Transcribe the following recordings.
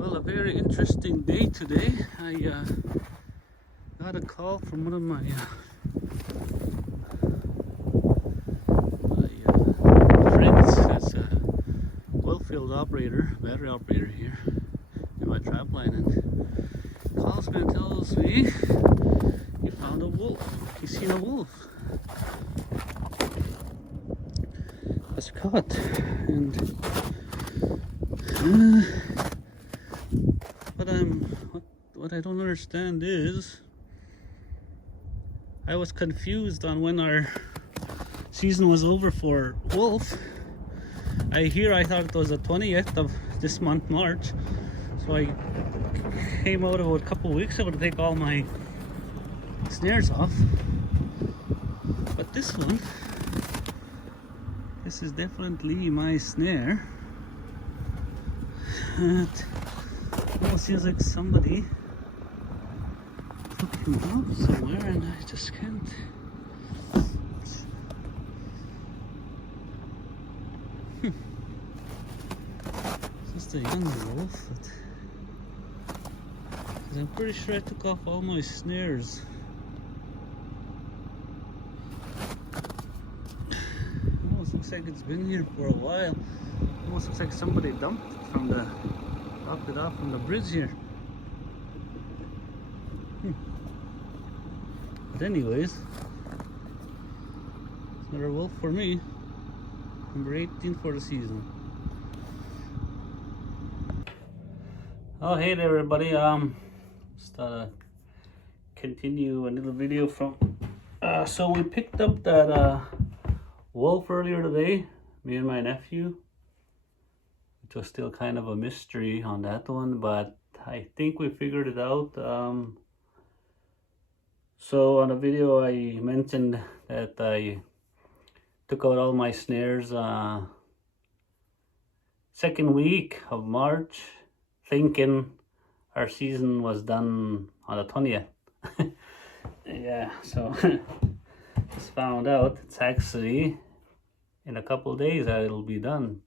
Well, a very interesting day today. I got a call from one of my friends who's a well-field operator, battery operator here in my trap line, and calls me and tells me he found a wolf. He's seen a wolf. Was caught, and what I don't understand is I was confused on when our season was over for wolf. I thought it was the 20th of this month, March. So I came out about a couple of weeks ago to take all my snares off. But this is definitely my snare. It almost seems like somebody took him out somewhere, and I just can't. It's just a young wolf, but I'm pretty sure I took off all my snares. Almost looks like it's been here for a while. Almost looks like somebody dropped it off from the bridge here. But anyways, it's another wolf for me. Number 18 for the season. Oh, hey there, everybody. Just continue a little video from. So we picked up that wolf earlier today, me and my nephew. It was still kind of a mystery on that one, but I think we figured it out. So on the video I mentioned that I took out all my snares second week of March, thinking our season was done on the 20th. Yeah, so just found out it's actually in a couple of days that it'll be done.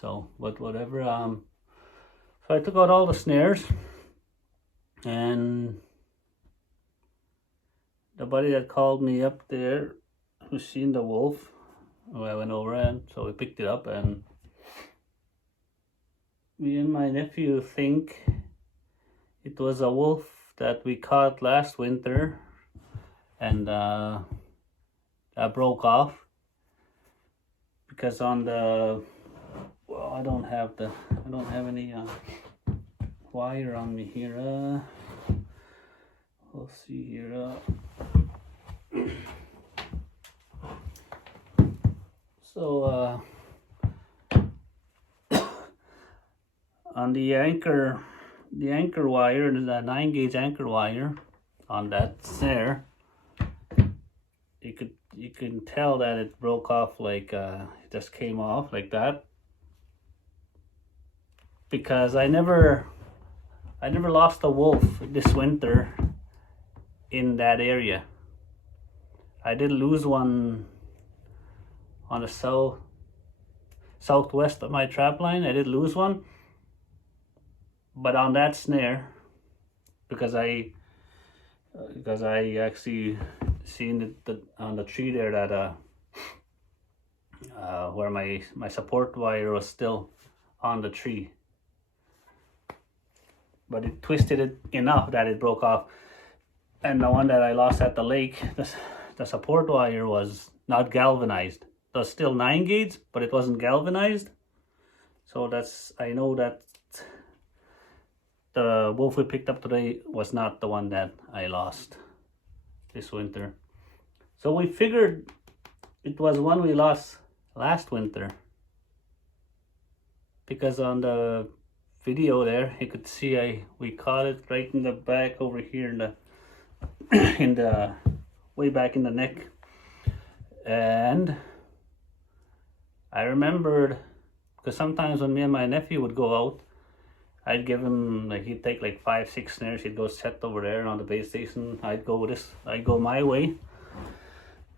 So, but whatever. So I took out all the snares, and the buddy that called me up there, who's seen the wolf, I went over, and so we picked it up, and me and my nephew think it was a wolf that we caught last winter, and that broke off because on the I don't have any wire on me here. We'll see here. So on the anchor wire, the 9-gauge anchor wire on that snare, you can tell that it broke off, like it just came off like that. Because I never lost a wolf this winter in that area. I did lose one on the southwest of my trap line. I did lose one, but on that snare, because I actually seen it on the tree there that where my support wire was still on the tree. But it twisted it enough that it broke off. And the one that I lost at the lake, the support wire was not galvanized. It was still 9-gauge, but it wasn't galvanized. So I know that the wolf we picked up today was not the one that I lost this winter. So we figured it was one we lost last winter, because on the video there you could see we caught it right in the back over here in the way back in the neck. And I remembered, because sometimes when me and my nephew would go out, I'd give him, like, he'd take like 5-6 snares, he'd go set over there on the base station. I'd go my way.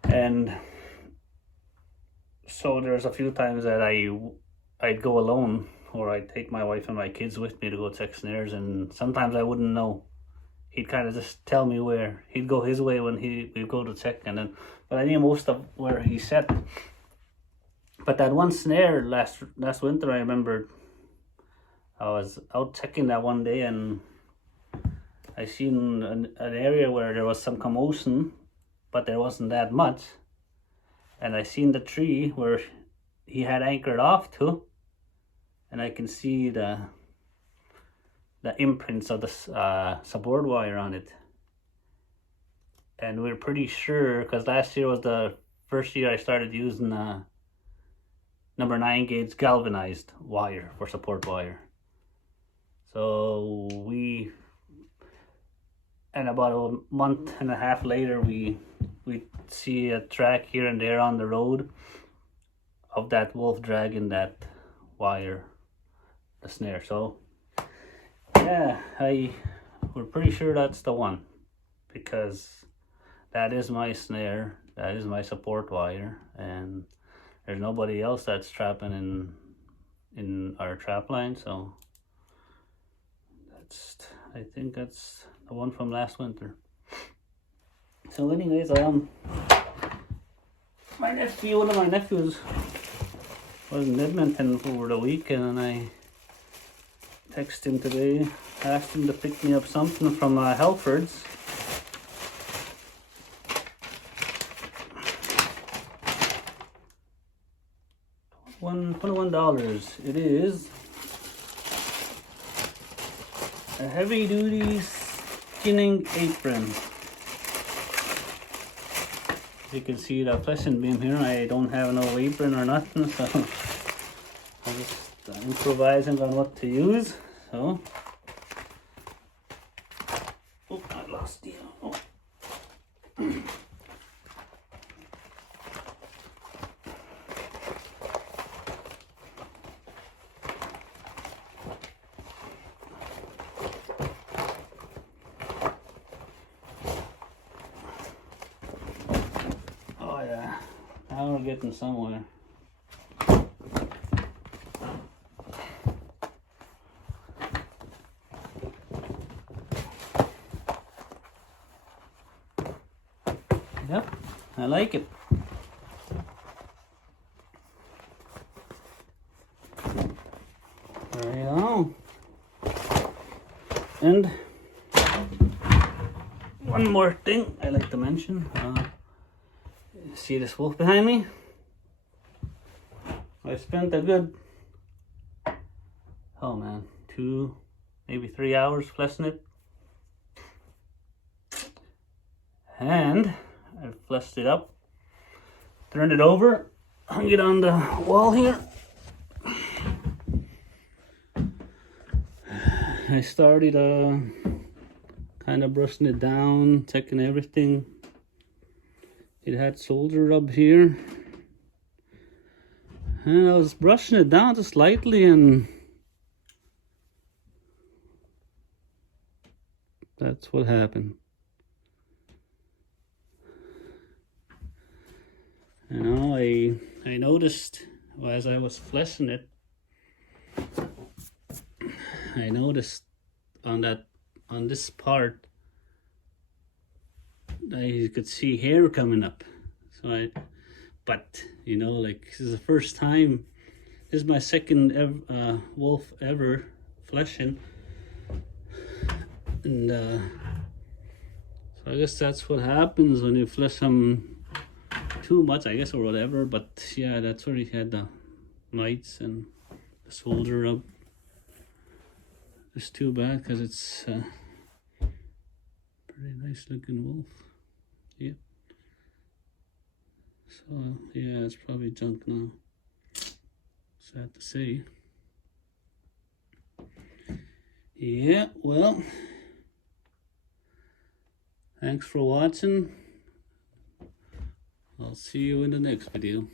And so there's a few times that I'd go alone or I'd take my wife and my kids with me to go check snares, and sometimes I wouldn't know. He'd kind of just tell me where. He'd go his way when we'd go to check, and then, but I knew most of where he set. But that one snare last winter, I remember I was out checking that one day, and I seen an area where there was some commotion, but there wasn't that much. And I seen the tree where he had anchored off to, and I can see the imprints of the support wire on it. And we're pretty sure, because last year was the first year I started using number 9 gauge galvanized wire for support wire. So and about a month and a half later, we see a track here and there on the road of that wolf dragging that wire, the snare. So yeah, we're pretty sure that's the one, because that is my snare, that is my support wire, and there's nobody else that's trapping in our trap line. So I think that's the one from last winter. So anyways, one of my nephews was in Edmonton over the weekend, and I texted him today, asked him to pick me up something from Halfords. $21. It is a heavy duty skinning apron. As you can see the fleshing beam here, I don't have no apron or nothing, so I'm just improvising on what to use. So, oh, I lost the, oh. Oh yeah, now we're getting somewhere. Yep, I like it. There you go. And one more thing I like to mention. See this wolf behind me? I spent a good, oh man, 2, maybe 3 hours fleshing it. And I fleshed it up, turned it over, hung it on the wall here. I started kind of brushing it down, checking everything. It had solder rub here, and I was brushing it down just lightly, and that's what happened. You know, I noticed as I was fleshing it, I noticed on this part, I could see hair coming up. So but you know, like, this is the first time, this is my second wolf ever fleshing, and so I guess that's what happens when you flesh them too much, I guess, or whatever. But yeah, that's where he had the mites and the solder up. It's too bad, because it's a pretty nice looking wolf. Yeah. So yeah, it's probably junk now. Sad to say. Yeah, well, thanks for watching. I'll see you in the next video.